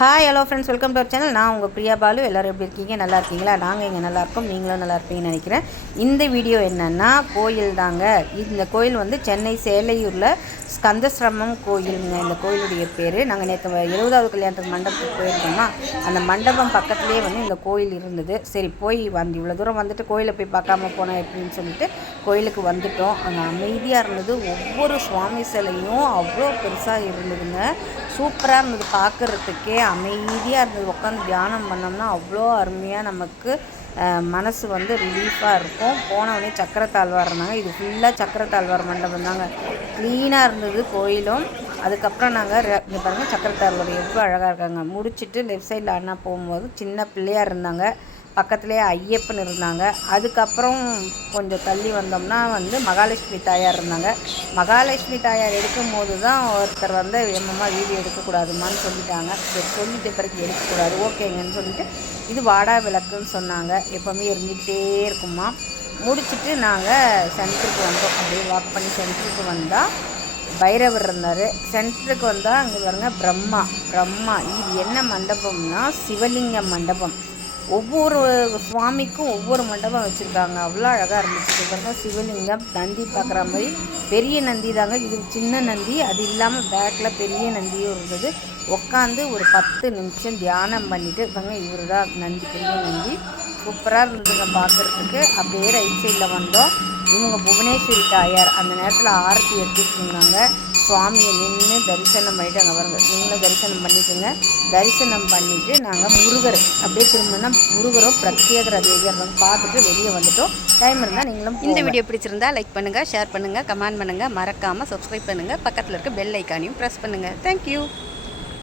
Hi hello friends welcome to our channel நான் உங்கள் பிரியா பாலு. எல்லோரும் எப்படி இருக்கீங்க? நல்லா இருக்கீங்களா? நாங்கள் இங்கே நல்லா இருக்கோம். நீங்களும் நல்லா இருப்பீங்கன்னு நினைக்கிறேன். இந்த வீடியோ என்னென்னா கோயில் தாங்க. இந்த கோயில் வந்து சென்னை சேலையூரில் ஸ்கந்தசிரமம் கோயிலுங்க. இந்த கோயிலுடைய பேர். நாங்கள் நேற்று இருபதாவது கல்யாணத்துக்கு மண்டபத்துக்கு போயிருந்தோம்னா அந்த மண்டபம் பக்கத்துலேயே வந்து இந்த கோயில் இருந்தது. சரி போய் வந்து இவ்வளோ தூரம் வந்துட்டு கோயிலை போய் பார்க்காம போனோம் எப்படின்னு சொல்லிட்டு கோயிலுக்கு வந்துட்டோம். அங்கே அமைதியாக இருந்தது. ஒவ்வொரு சுவாமி சிலையும் அவ்வளோ பெருசாக இருந்ததுங்க. சூப்பராக இருந்தது பார்க்குறதுக்கே அமைதியாக இருந்தது. உட்காந்து தியானம் பண்ணோம்னா அவ்வளோ அருமையாக நமக்கு மனசு வந்து ரிலீஃபாக இருக்கும். போனவொடனே சக்கரத்தாழ்வார் இருந்தாங்க. இது ஃபுல்லாக சக்கரத்தாழ்வார் மண்டபம் தாங்க. க்ளீனாக இருந்தது கோயிலும். அதுக்கப்புறம் நாங்கள் இங்கே பாருங்கள் சக்கரத்தாழ்வார் எவ்வளோ அழகாக இருக்காங்க. முடிச்சுட்டு லெஃப்ட் சைடில் அண்ணா போகும்போது சின்ன பிள்ளையாக இருந்தாங்க. பக்கத்துலேயே ஐயப்பன் இருந்தாங்க. அதுக்கப்புறம் கொஞ்சம் தள்ளி வந்தோம்னா வந்து மகாலட்சுமி தாயார் இருந்தாங்க. மகாலட்சுமி தாயார் எடுக்கும்போது தான் ஒருத்தர் வந்து எம்மம்மா வீடியோ எடுக்கக்கூடாதுமான்னு சொல்லிட்டாங்க. சரி சொல்லிட்டு பிறகு எடுக்கக்கூடாது. ஓகேங்கன்னு சொல்லிட்டு இது வாடா விளக்குன்னு சொன்னாங்க. எப்போவுமே எரிஞ்சிக்கிட்டே இருக்குமா முடிச்சுட்டு நாங்கள் சென்டருக்கு வந்தோம். அப்படியே வாக் பண்ணி சென்டருக்கு வந்தால் பைரவர் இருந்தார். சென்டருக்கு வந்தால் அங்கே பாருங்க பிரம்மா. பிரம்மா. இது என்ன மண்டபம்னா சிவலிங்க மண்டபம். ஒவ்வொரு சுவாமிக்கும் ஒவ்வொரு மண்டபம் வச்சுருக்காங்க. அவ்வளோ அழகாக இருந்துச்சு. இது பாருங்க சிவலிங்கம் நந்தி பார்க்குற மாதிரி. பெரிய நந்தி தாங்க. இது சின்ன நந்தி. அது இல்லாமல் பேக்கில் பெரிய நந்தியும் இருந்தது. உட்காந்து ஒரு பத்து நிமிஷம் தியானம் பண்ணிவிட்டு இருப்பாங்க இவர் தான் நந்தி பெரிய நந்தி. சூப்பராக இருந்ததுங்க பார்க்குறதுக்கு அப்படியே ரைட் சைடில் வந்தோம். இவங்க புவனேஸ்வரி தாயார் அந்த நேரத்தில் ஆரத்தி எடுத்துட்டு இருந்தாங்க. சுவாமியை நின்று தரிசனம் பண்ணிட்டு அங்கே வருங்க நீங்களும் தரிசனம் பண்ணிக்கோங்க. தரிசனம் பண்ணிவிட்டு நாங்கள் முருகர் அப்படியே திரும்பினா முருகரும் பிரத்யேகர தேவியர் வந்து பார்த்துட்டு வெளியே வந்துட்டோம். டைம் இருந்தால் நீங்களும் இந்த. வீடியோ பிடிச்சிருந்தா லைக் பண்ணுங்கள் ஷேர் பண்ணுங்கள் கமெண்ட் பண்ணுங்கள் மறக்காமல் சப்ஸ்கிரைப் பண்ணுங்கள் பக்கத்தில் இருக்க பெல் ஐக்கானையும் ப்ரெஸ் பண்ணுங்கள் தேங்க்யூ